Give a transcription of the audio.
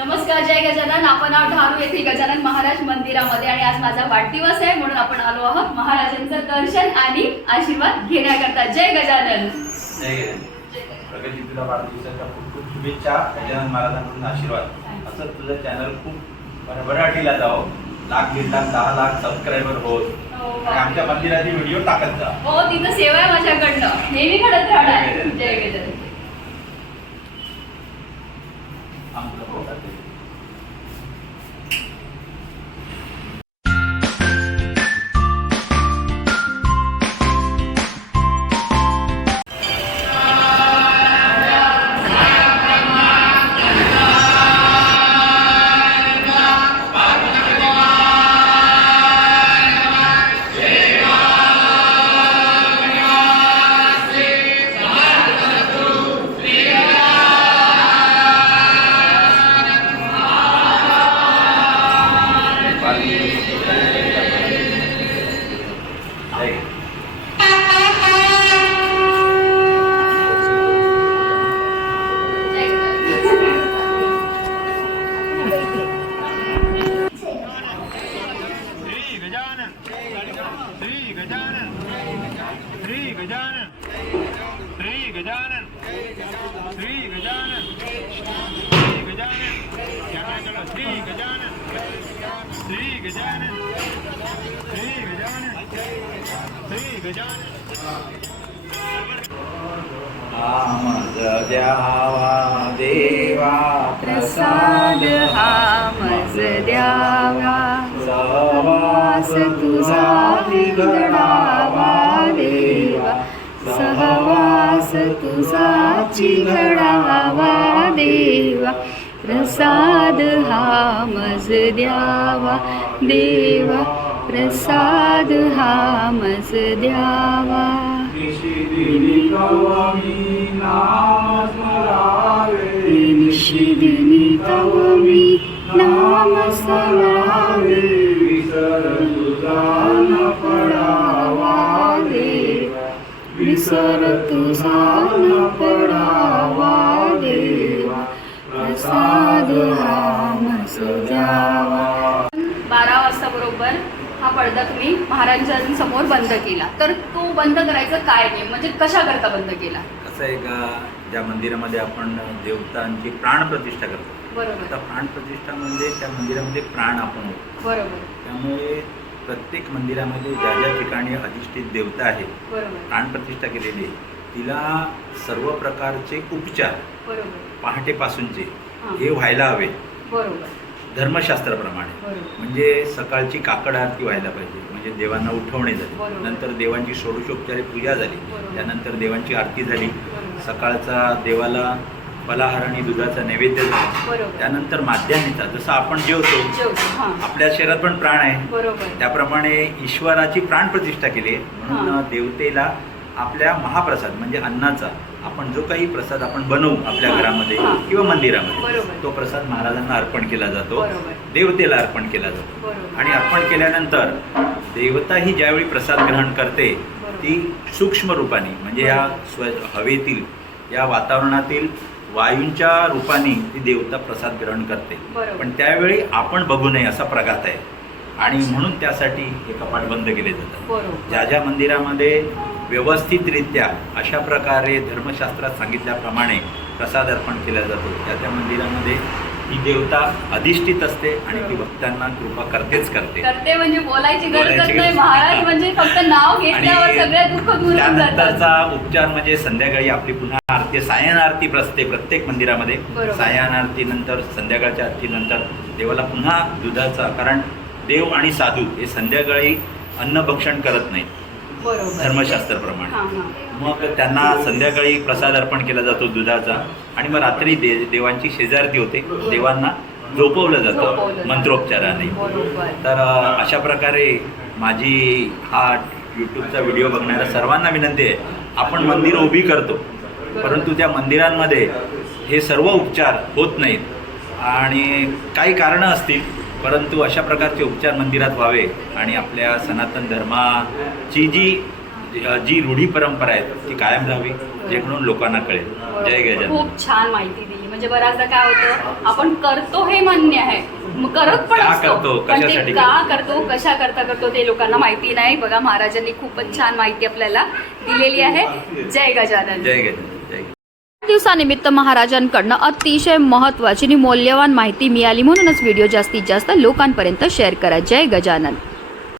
नमस्कार जय गजानन. आपण आहोत धारू येथे गजानन महाराज मंदिरामध्ये आणि आज माझा वाढदिवस आहे म्हणून आपण आलो आहोत महाराजांचं दर्शन आणि आशीर्वाद घेण्याकरता. जय गजानन. जय गजानन. प्रगती तुला वाढदिवसाच्या खूप खूप शुभेच्छा गजानन महाराजांकडून आशीर्वाद. असं तुझं चॅनल खूप भरभराटीला जावं. लाख दीड लाख दहा लाख सबस्क्रायबर होत. हो, आमच्या मंदिराचे व्हिडिओ टाकत जा. हो तिथं सेवा आहे माझ्याकडनं. नेहमी घडत राहणार. जय गजानन. आमचं पोटात आहे. जय श्री गजानन। श्री गजानन। श्री गजानन। श्री गजानन। श्री गजानन। चलो श्री गजानन। श्री गजानन। श्री गजानन। श्री गजानन। देवा प्रसाद हा सहवास तुझा घडावा देवा सहवास तुझा घडावा देवा प्रसाद हा मज द्यावा. देवा प्रसाद हा मज द्यावा. निशिदिनी तव मी नाम स्मरावे. विसर तुझा न पडावा देवा. प्रसाद हा मस द्यावा. बारा वाजता बरोबर हा पडदा तुम्ही महाराजांसमोर बंद केला. तर तो बंद करायचं काय नाही? म्हणजे कशा करता बंद केला? असं आहे का? ज्या मंदिरामध्ये आपण देवतांची प्राणप्रतिष्ठा करतो. बरोबर. आता प्राणप्रतिष्ठा म्हणजे त्या मंदिरामध्ये प्राण आपण होतो. बरोबर. त्यामुळे प्रत्येक मंदिरामध्ये ज्या ज्या ठिकाणी अधिष्ठित देवता आहे प्राणप्रतिष्ठा केलेली आहे तिला सर्व प्रकारचे उपचार पहाटेपासूनचे हां. व्हायला हवे. धर्मशास्त्राप्रमाणे. म्हणजे सकाळची काकड आरती व्हायला पाहिजे म्हणजे देवांना उठवणे झाले. नंतर देवांची षोडशोपचारे पूजा झाली. त्यानंतर देवांची आरती झाली. सकाळचा देवाला फलाहार आणि दुधाचा नैवेद्य झाला बरोबर त्यानंतर माध्यान्हीचा जसं आपण जेवतो जेवतो हां आपल्या शरीरात पण प्राण आहे बरोबर त्याप्रमाणे ईश्वराची प्राणप्रतिष्ठा केली आहे म्हणून हां. देवतेला आपल्या महाप्रसाद म्हणजे अन्नाचा आपण जो काही प्रसाद आपण बनवू आपल्या हां. घरामध्ये हां. किंवा मंदिरामध्ये बरोबर. तो प्रसाद महाराजांना अर्पण केला जातो बरोबर. देवतेला अर्पण केला जातो बरोबर आणि अर्पण केल्यानंतर देवता ही ज्यावेळी प्रसाद ग्रहण करते. ती सूक्ष्म रूपाने म्हणजे या स्व हवेतील या वातावरणातील वायूंच्या रूपाने ती देवता प्रसाद ग्रहण करते. पण त्यावेळी आपण बघू नये असा प्रघात आहे. आणि म्हणून त्यासाठी हे कपाट बंद केले जातात. ज्या ज्या मंदिरामध्ये व्यवस्थितरित्या अशा प्रकारे धर्मशास्त्रात सांगितल्याप्रमाणे प्रसाद अर्पण केला जातो त्या त्या मंदिरामध्ये ही देवता अधिष्ठित असते आणि ती भक्तांना कृपा करतेच करते. करते म्हणजे बोलायची गरजच बोलायची नाही. गरज- महाराज म्हणजे फक्त नाव घेतल्यावर सगळे दुःख दूर होऊन जातात. त्यानंतरचा उपचार म्हणजे संध्याकाळी आपली पुन्हा आरती सायन आरती असते प्रत्येक मंदिरामध्ये. सायन आरती नंतर संध्याकाळच्या आरतीनंतर देवाला पुन्हा दुधाचा कारण देव आणि साधू हे संध्याकाळी अन्न भक्षण करत नाहीत. बरोबर धर्मशास्त्राप्रमाणे. मग त्यांना संध्याकाळी प्रसाद अर्पण केला जातो दुधाचा आणि मग रात्री दे देवांची शेजारती होते. देवांना झोपवलं जातं. मंत्रोपचाराने. तर अशा प्रकारे माझी हा यूट्यूबचा व्हिडिओ बघणाऱ्या सर्वांना विनंती आहे. आपण मंदिर उभी करतो. परंतु त्या मंदिरांमध्ये हे सर्व उपचार होत नाहीत. आणि काही कारणं असतील परंतु अशा प्रकारचे उपचार मंदिरात व्हावे आणि आपल्या सनातन धर्माची जी जी रूढी परंपरा आहे ती कायम राहावी जे म्हणून लोकांना कळेल. जय गजानन. खूप छान माहिती दिली. म्हणजे बऱ्याचदा काय होतं आपण करतो हे मान्य आहे. करत पण करतो? कशासाठी का करतो कशा करता करतो ते लोकांना माहिती नाही. बघा महाराजांनी खूपच छान माहिती आपल्याला दिलेली आहे. जय गजानन. जय गजानन. दिवसानिमित्त महाराजांकडनं अतिशय महत्वाची आणि मौल्यवान माहिती मिळाली म्हणूनच व्हिडिओ जास्तीत जास्त लोकांपर्यंत शेअर करा. जय गजानन.